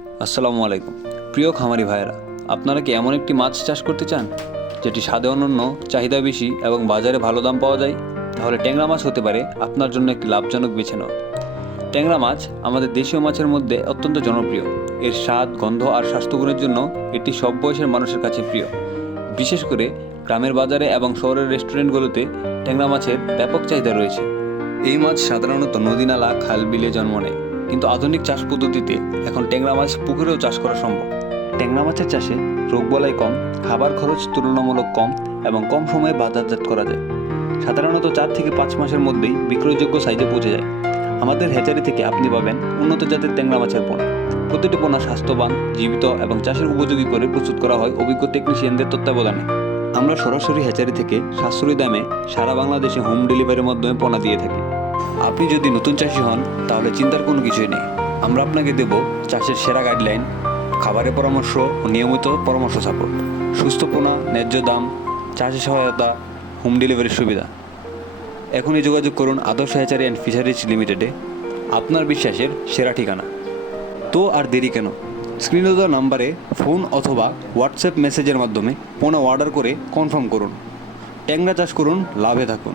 আসসালামু আলাইকুম। প্রিয় খামারি ভাইয়েরা, আপনারা কি এমন একটি মাছ চাষ করতে চান, যেটি স্বাদে অনন্য, চাহিদা বেশি এবং বাজারে ভালো দাম পাওয়া যায়? তাহলে ট্যাংরা মাছ হতে পারে আপনার জন্য একটি লাভজনক বেছে নেওয়া ট্যাংরা মাছ আমাদের দেশীয় মাছের মধ্যে অত্যন্ত জনপ্রিয়। এর স্বাদ, গন্ধ আর স্বাস্থ্যগুণের জন্য এটি সব বয়সের মানুষের কাছে প্রিয়। বিশেষ করে গ্রামের বাজারে এবং শহরের রেস্টুরেন্টগুলোতে ট্যাংরা মাছের ব্যাপক চাহিদা রয়েছে। এই মাছ সাধারণত নদী, নালা, খাল, বিলে জন্ম নেয়। কিন্তু আধুনিক চাষ পদ্ধতিতে এখন ট্যাংরা মাছ পুকুরেও চাষ করা সম্ভব। ট্যাংরা মাছের চাষে রোগবলাই কম, খাবার খরচ তুলনামূলক কম এবং কম সময়ে বাজারজাত করা যায়। সাধারণত চার থেকে পাঁচ মাসের মধ্যেই বিক্রয়যোগ্য সাইজে পৌঁছে যায়। আমাদের হ্যাচারি থেকে আপনি পাবেন উন্নত জাতের ট্যাংরা মাছের পোনা। প্রতিটি পোনা স্বাস্থ্যবান, জীবিত এবং চাষের উপযোগী করে প্রস্তুত করা হয় অভিজ্ঞ টেকনিশিয়ানদের তত্ত্বাবধানে। আমরা সরাসরি হ্যাচারি থেকে সাশ্রয়ী দামে সারা বাংলাদেশে হোম ডেলিভারির মাধ্যমে পোনা দিয়ে থাকি। আপনি যদি নতুন চাষি হন, তাহলে চিন্তার কোনো কিছুই নেই। আমরা আপনাকে দেব চাষের সেরা গাইডলাইন খাবারের পরামর্শ ও নিয়মিত পরামর্শ সাপোর্ট সুস্থ পোনা ন্যায্য দাম চাষের সহায়তা হোম ডেলিভারির সুবিধা। এখনই যোগাযোগ করুন আদর্শ হ্যাচারি অ্যান্ড ফিশারিজ লিমিটেডে আপনার বিশ্বাসের সেরা ঠিকানা। তো আর দেরি কেন? স্ক্রিনে দেওয়া নাম্বারে ফোন অথবা হোয়াটসঅ্যাপ মেসেজের মাধ্যমে পোনা অর্ডার করে কনফার্ম করুন। ট্যাংরা চাষ করুন, লাভে থাকুন।